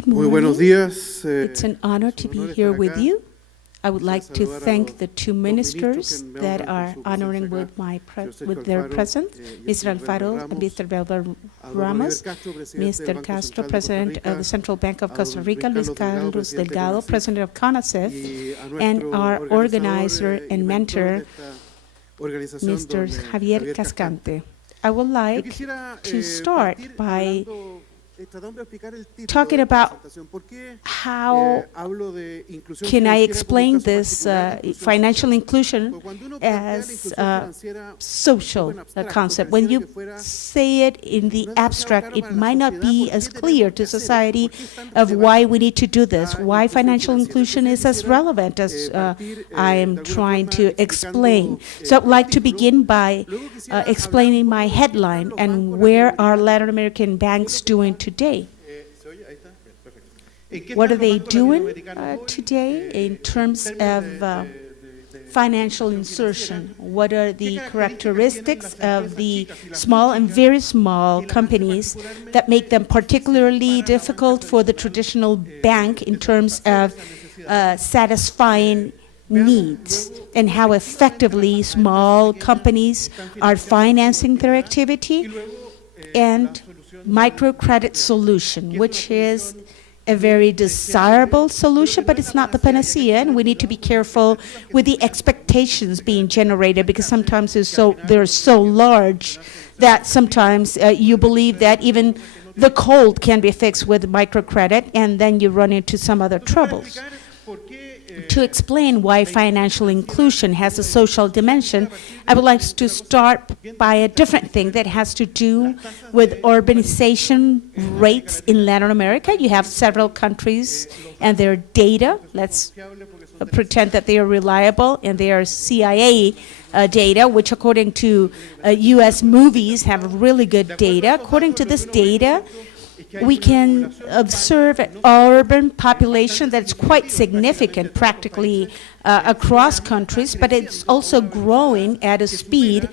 Good Muy buenos morning. días. It's an honor to be here with you. I would like to thank the two ministers that are honoring with their presence, Mr. Alfaro and Mr. Belvar Ramos, Mr. Castro, President of the Central Bank of Costa Rica, Luis Carlos Delgado, President of CONACEF, and our organizer and mentor, Mr. Javier Cascante. I would like to start by talking about how can I explain this financial inclusion as a social concept. When you say it in the abstract, it might not be as clear to society of why we need to do this, why financial inclusion is as relevant as I am trying to explain. So I'd like to begin by explaining my headline and where are Latin American banks doing today. What are they doing today in terms of financial insertion? What are the characteristics of the small and very small companies that make them particularly difficult for the traditional bank in terms of satisfying needs, and how effectively small companies are financing their activity? And microcredit solution, which is a very desirable solution, but it's not the panacea, and we need to be careful with the expectations being generated, because sometimes they're so large that sometimes you believe that even the cold can be fixed with microcredit, and then you run into some other troubles. To explain why financial inclusion has a social dimension, I would like to start by a different thing that has to do with urbanization rates in Latin America. You have several countries and their data. Let's pretend that they are reliable, and they are CIA data, which according to US movies have really good data. According to this data, we can observe an urban population that's quite significant practically across countries, but it's also growing at a speed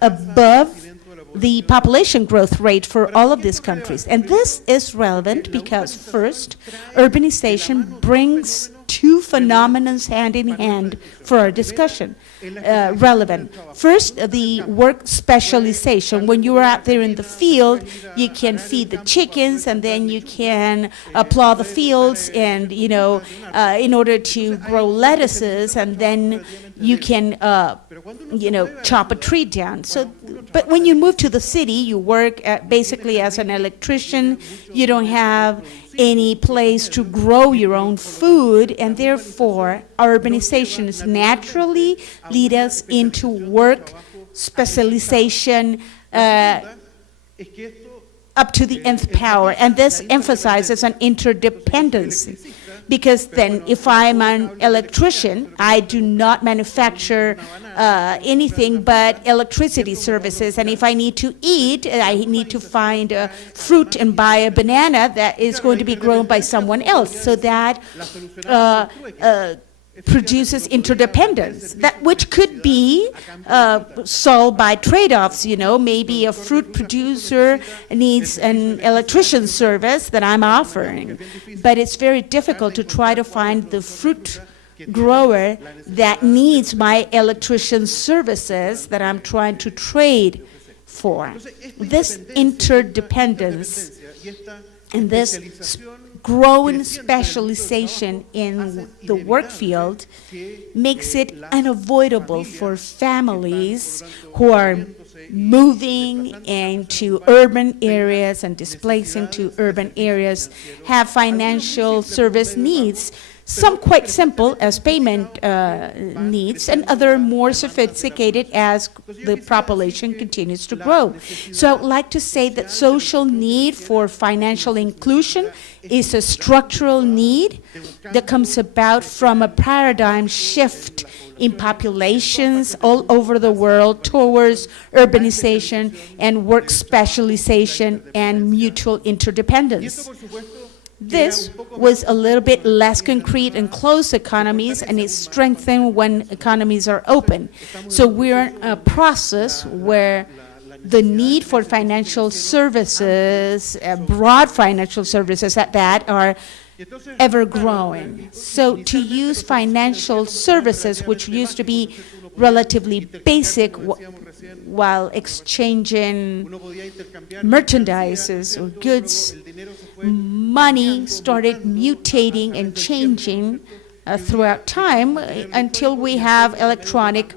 above the population growth rate for all of these countries. And this is relevant because, first, urbanization brings two phenomena hand in hand for our discussion. Relevant. First, the work specialization. When you are out there in the field, you can feed the chickens, and then you can plow the fields, and in order to grow lettuces, and then you can chop a tree down. But when you move to the city, you work basically as an electrician. You don't have any place to grow your own food, and therefore urbanizations naturally lead us into work specialization up to the nth power, and this emphasizes an interdependence. Because then, if I'm an electrician, I do not manufacture anything but electricity services. And if I need to eat, I need to find fruit and buy a banana that is going to be grown by someone else. So that produces interdependence, that which could be solved by trade-offs. Maybe a fruit producer needs an electrician service that I'm offering, but it's very difficult to try to find the fruit grower that needs my electrician services that I'm trying to trade for. This interdependence and this growing specialization in the work field makes it unavoidable for families who are moving into urban areas and displacing to urban areas have financial service needs, some quite simple as payment needs, and other more sophisticated as the population continues to grow. So I would like to say that social need for financial inclusion is a structural need that comes about from a paradigm shift in populations all over the world towards urbanization and work specialization and mutual interdependence. This was a little bit less concrete in closed economies, and is strengthened when economies are open. So we're in a process where the need for financial services, broad financial services at that, are ever growing. So to use financial services, which used to be relatively basic while exchanging merchandises or goods, money started mutating and changing throughout time until we have electronic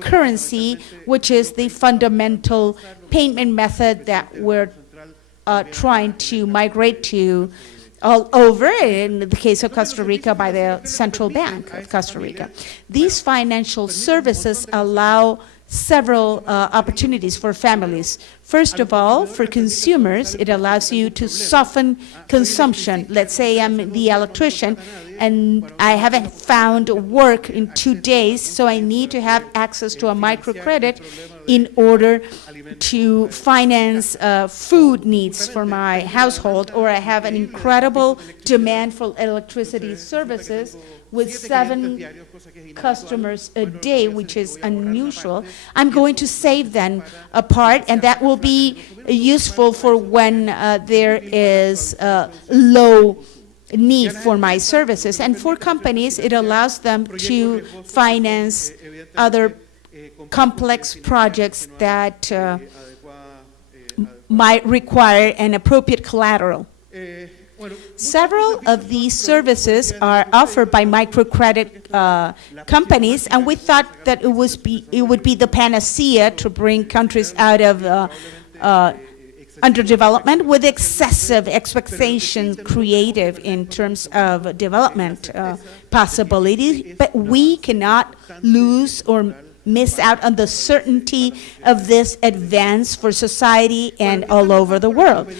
currency, which is the fundamental payment method that we're trying to migrate to all over, in the case of Costa Rica, by the Central Bank of Costa Rica. These financial services allow several opportunities for families. First of all, for consumers, it allows you to soften consumption. Let's say I'm the electrician and I haven't found work in 2 days, so I need to have access to a microcredit in order to finance food needs for my household, or I have an incredible demand for electricity services with 7 customers a day, which is unusual. I'm going to save them a part, and that will be useful for when there is low need for my services. And for companies, it allows them to finance other complex projects that might require an appropriate collateral. Several of these services are offered by microcredit companies, and we thought that it would be the panacea to bring countries out of underdevelopment with excessive expectations creative in terms of development possibilities, but we cannot lose or miss out on the certainty of this advance for society and all over the world.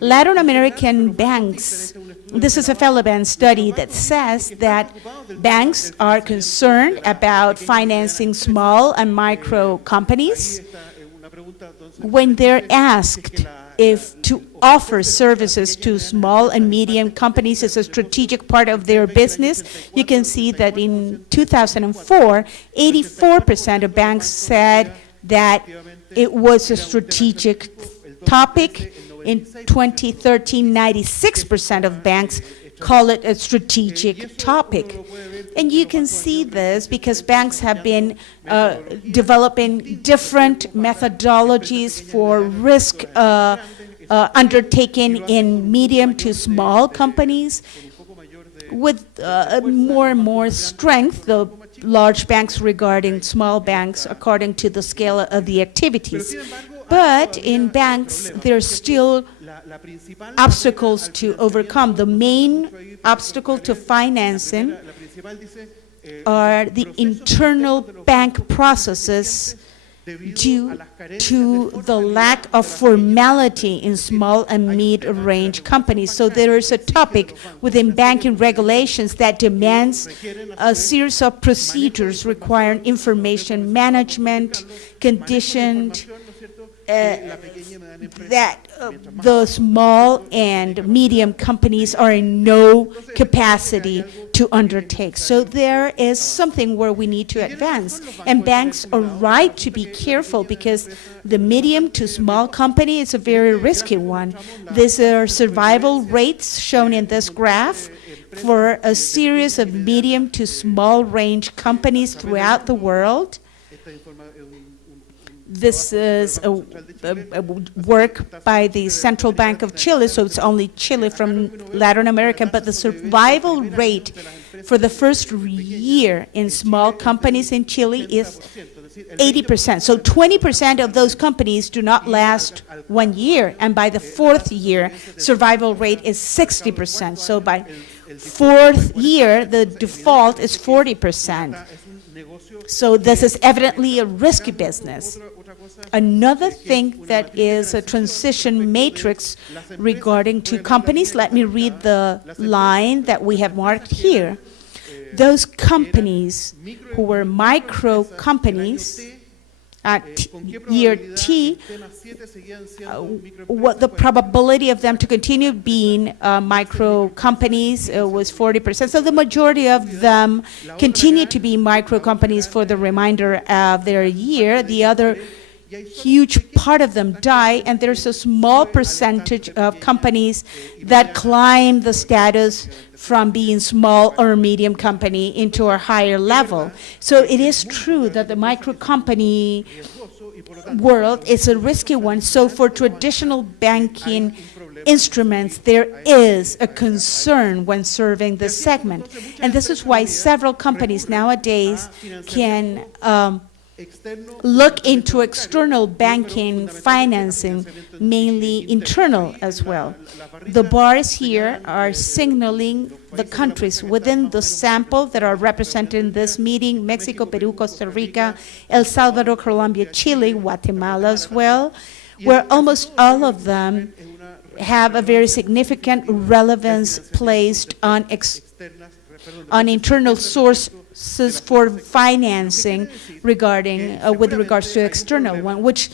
Latin American banks, this is a FELABAN study that says that banks are concerned about financing small and micro companies. When they're asked if to offer services to small and medium companies is a strategic part of their business, you can see that in 2004, 84% of banks said that it was a strategic topic. In 2013, 96% of banks call it a strategic topic. And you can see this because banks have been developing different methodologies for risk undertaken in medium to small companies with more and more strength, the large banks regarding small banks according to the scale of the activities. But in banks, there's still obstacles to overcome. The main obstacle to financing are the internal bank processes due to the lack of formality in small and mid-range companies. So there is a topic within banking regulations that demands a series of procedures requiring information management, conditioned that the small and medium companies are in no capacity to undertake. So there is something where we need to advance. And banks are right to be careful because the medium to small company is a very risky one. These are survival rates shown in this graph for a series of medium to small range companies throughout the world. This is a work by the Central Bank of Chile, so it's only Chile from Latin America, but the survival rate for the first year in small companies in Chile is 80%. So 20% of those companies do not last 1 year, and by the 4th year, survival rate is 60%. So by 4th year, the default is 40%. So this is evidently a risky business. Another thing that is a transition matrix regarding to companies, let me read the line that we have marked here. Those companies who were micro companies at year T, what the probability of them to continue being micro companies was 40%. So the majority of them continue to be micro companies for the remainder of their year. The other huge part of them die, and there's a small percentage of companies that climb the status from being small or medium company into a higher level. So it is true that the micro company world is a risky one. So for traditional banking instruments, there is a concern when serving this segment. And this is why several companies nowadays can look into external banking financing, mainly internal as well. The bars here are signaling the countries within the sample that are represented in this meeting: Mexico, Peru, Costa Rica, El Salvador, Colombia, Chile, Guatemala as well, where almost all of them have a very significant relevance placed on internal sources for financing regarding with regards to external one, which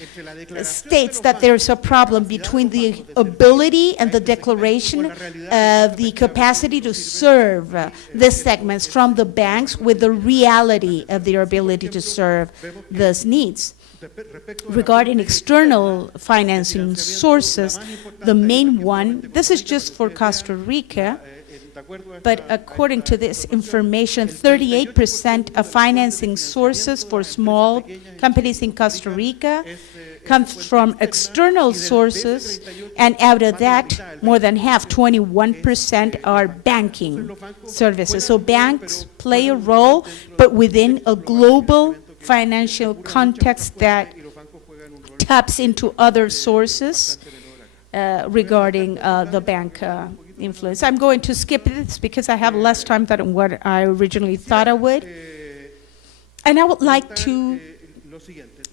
states that there's a problem between the ability and the declaration of the capacity to serve these segments from the banks with the reality of their ability to serve those needs. Regarding external financing sources, the main one, this is just for Costa Rica, but according to this information, 38% of financing sources for small companies in Costa Rica comes from external sources, and out of that, more than half, 21%, are banking services. So banks play a role, but within a global financial context that taps into other sources regarding the bank influence. I'm going to skip this because I have less time than what I originally thought I would. And I would like to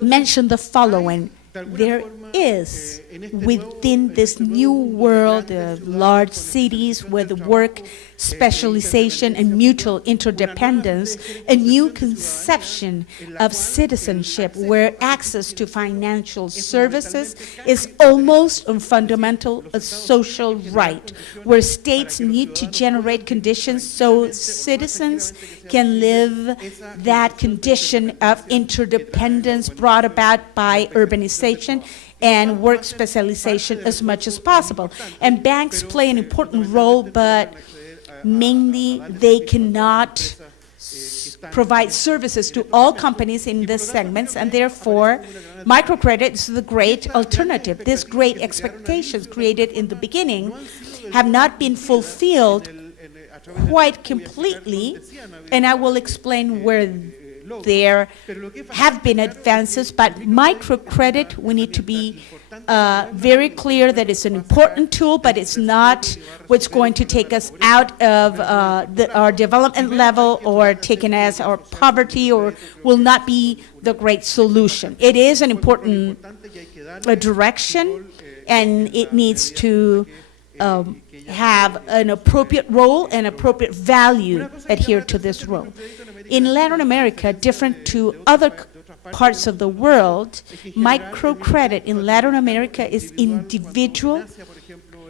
mention the following. There is, within this new world of large cities with work specialization and mutual interdependence, a new conception of citizenship where access to financial services is almost a fundamental a social right, where states need to generate conditions so citizens can live that condition of interdependence brought about by urbanization and work specialization as much as possible. And banks play an important role, but mainly they cannot provide services to all companies in these segments, and therefore microcredit is the great alternative. These great expectations created in the beginning have not been fulfilled quite completely, and I will explain where there have been advances, but microcredit, we need to be very clear that it's an important tool, but it's not what's going to take us out of our development level or taking us our poverty, or will not be the great solution. It is an important direction, and it needs to have an appropriate role and appropriate value adhered to this role. In Latin America, different to other parts of the world, microcredit in Latin America is individual,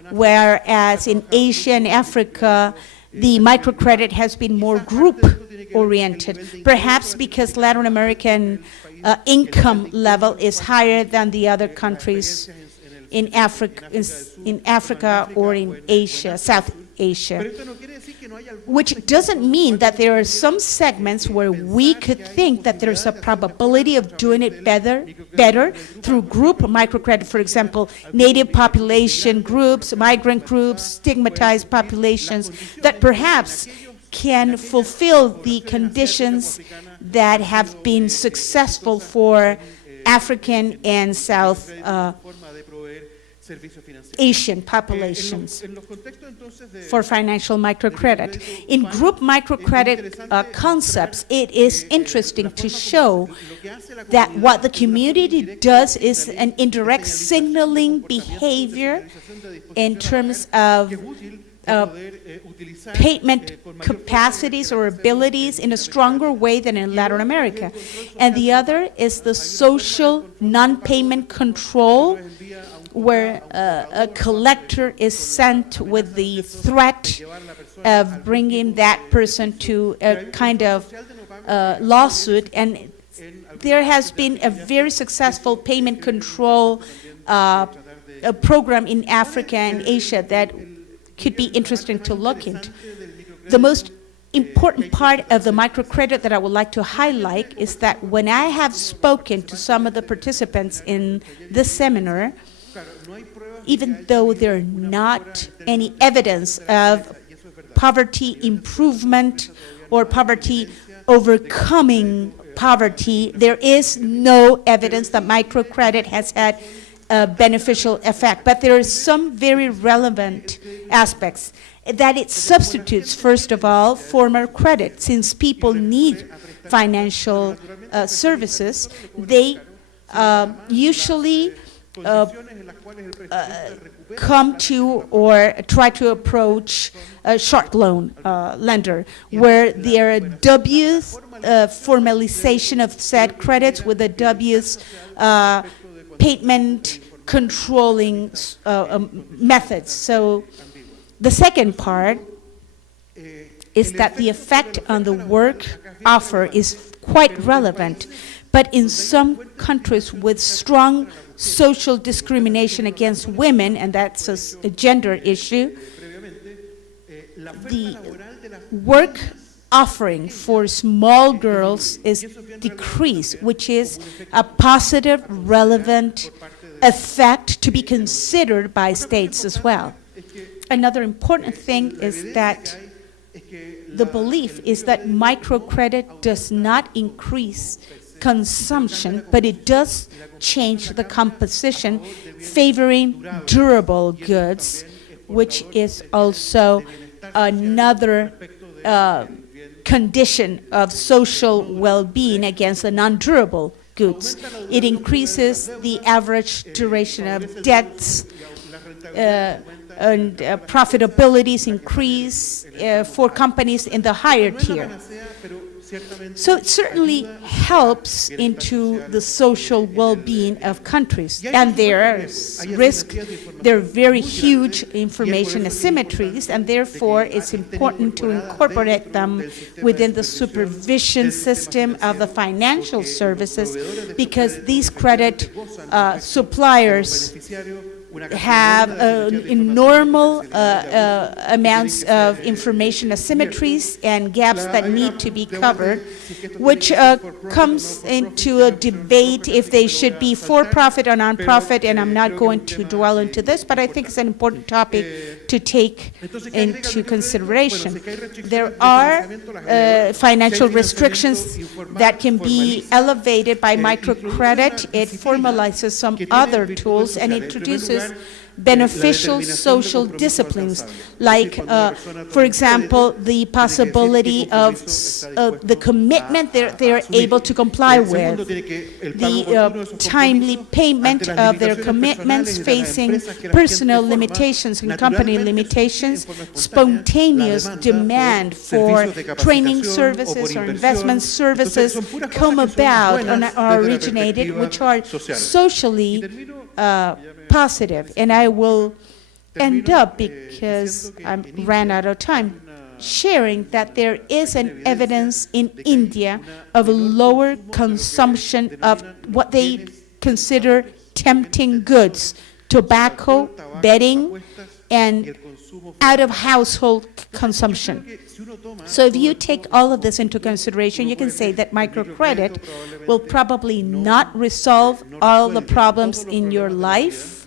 whereas in Asia and Africa, the microcredit has been more group-oriented, perhaps because Latin American income level is higher than the other countries in Africa or in Asia, South Asia, which doesn't mean that there are some segments where we could think that there's a probability of doing it better through group microcredit, for example, native population groups, migrant groups, stigmatized populations, that perhaps can fulfill the conditions that have been successful for African and South Asian populations for financial microcredit. In group microcredit concepts, it is interesting to show that what the community does is an indirect signaling behavior in terms of payment capacities or abilities in a stronger way than in Latin America. And the other is the social non-payment control, where a collector is sent with the threat of bringing that person to a kind of lawsuit, and there has been a very successful payment control a program in Africa and Asia that could be interesting to look into. The most important part of the microcredit that I would like to highlight is that when I have spoken to some of the participants in this seminar, even though there are not any evidence of poverty improvement or poverty overcoming poverty, there is no evidence that microcredit has had a beneficial effect. But there are some very relevant aspects that it substitutes, first of all, formal credit. Since people need financial services, they usually come to or try to approach a short loan lender, where there are dubious formalization of said credits with a dubious payment controlling methods. So the second part is that the effect on the work offer is quite relevant, but in some countries with strong social discrimination against women, and that's a gender issue, the work offering for small girls is decreased, which is a positive, relevant effect to be considered by states as well. Another important thing is that the belief is that microcredit does not increase consumption, but it does change the composition, favoring durable goods, which is also another condition of social well-being against the non-durable goods. It increases the average duration of debts, and profitabilities increase for companies in the higher tier. So it certainly helps into the social well-being of countries. And there is risk, there are very huge information asymmetries, and therefore it's important to incorporate them within the supervision system of the financial services, because these credit suppliers have normal amounts of information asymmetries and gaps that need to be covered, which comes into a debate if they should be for-profit or non-profit, and I'm not going to dwell into this, but I think it's an important topic to take into consideration. There are financial restrictions that can be elevated by microcredit. It formalizes some other tools and introduces beneficial social disciplines, like, for example, the possibility of the commitment they're able to comply with, the timely payment of their commitments facing personal limitations and company limitations, spontaneous demand for training services or investment services come about and are originated, which are socially positive. And I will end up, because I ran out of time, sharing that there is an evidence in India of lower consumption of what they consider tempting goods, tobacco, bedding, and out-of-household consumption. So if you take all of this into consideration, you can say that microcredit will probably not resolve all the problems in your life,